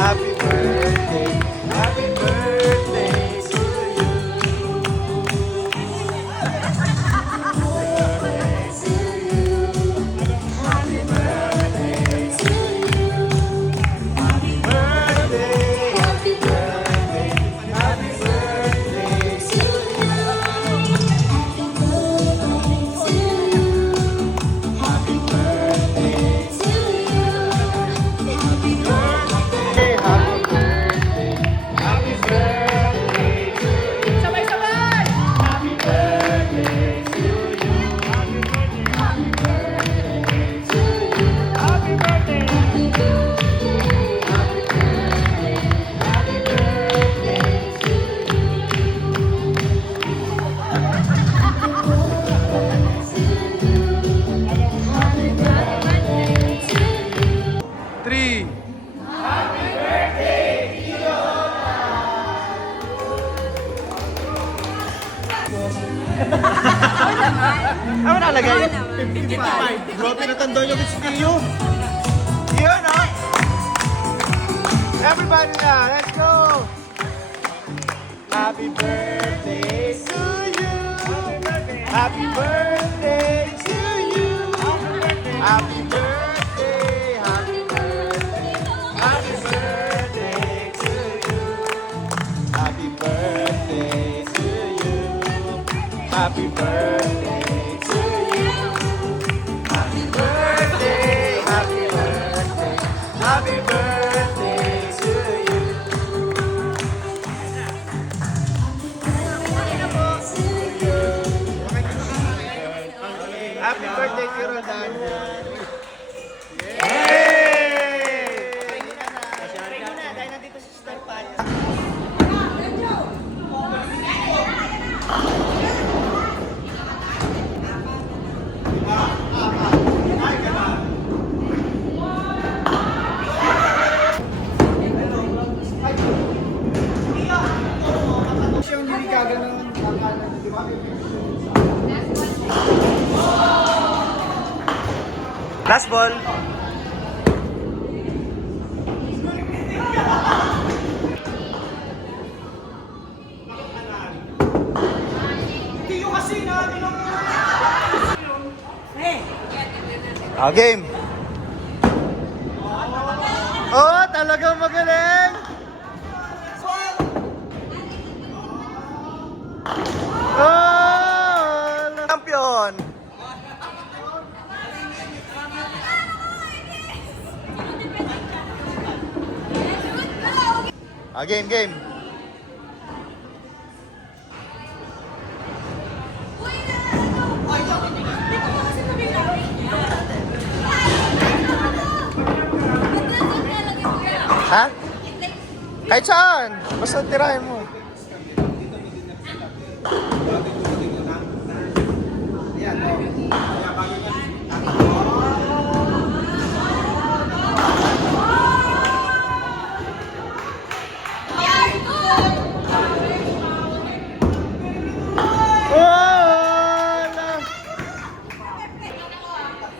Happy birthday. Happy birthday to you. Happy birthday to you. Happy birthday. Happy birthday. Happy birthday to you. Happy birthday to you. Happy birthday. Happy birthday. Happy birthday to you. Sabay-sabay! Happy birthday to you. Happy birthday to you. Happy birthday! Happy birthday. Happy birthday. Happy birthday to you. Three. Ano nalagay? 55. Bro, pinatanda niyo si Tio. Yun, ha? Everybody na, let's go! Happy birthday to you. Happy birthday to you. Happy birthday. Happy birthday. Happy birthday to you. Happy birthday to you. Happy birthday to you. Happy birthday. Happy birthday. Happy birthday to you. Happy birthday, Kirodan. Last ball. Game. Oh, talagang magaling. Oh, champion. Game. Ha? Kahit saan. Basta tirahin mo.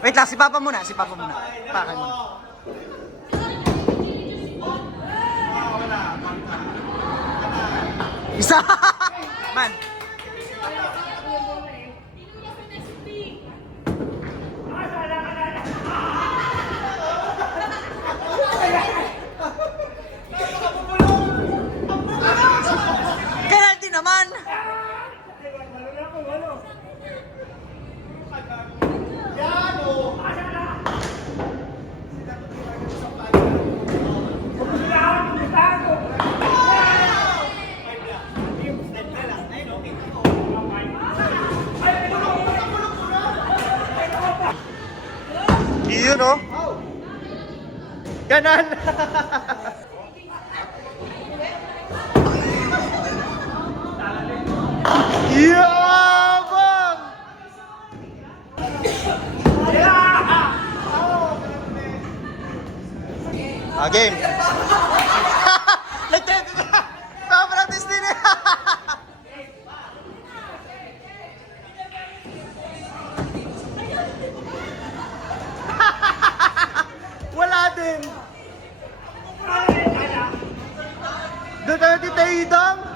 Wait lang, si Papa muna. Pakan mo. Isa! Man! Penalty naman! Yun, oh. Ganan. Yabang! Game. Nag-trend ka. Papractice din eh. Wala din. Duterte Taydam!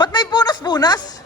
Ba't may punas-punas?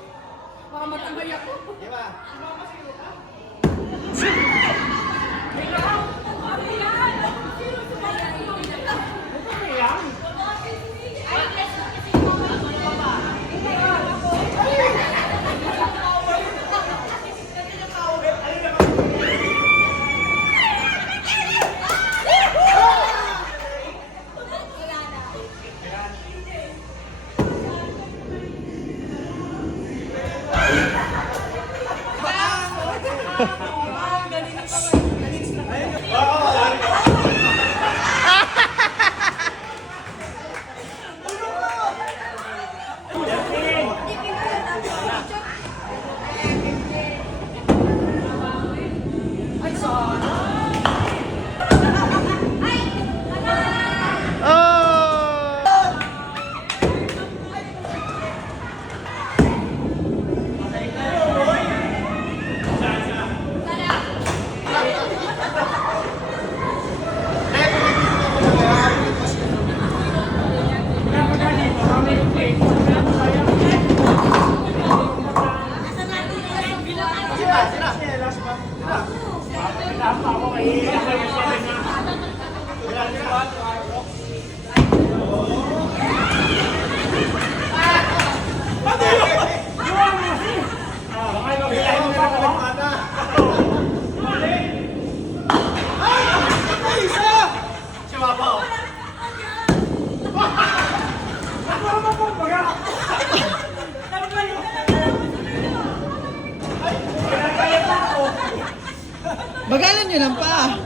Bagalan nyo lang pa.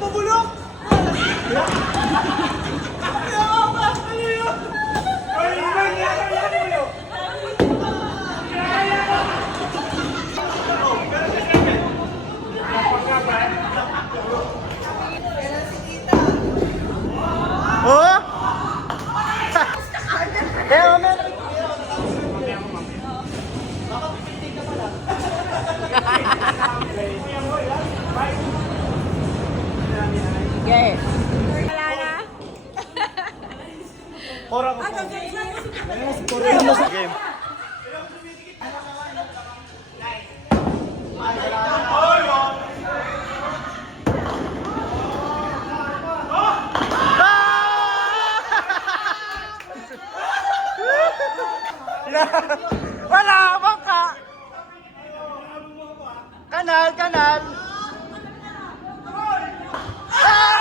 Oh! Okay. Game. Wala, baka. Kanal, kanal. Ah!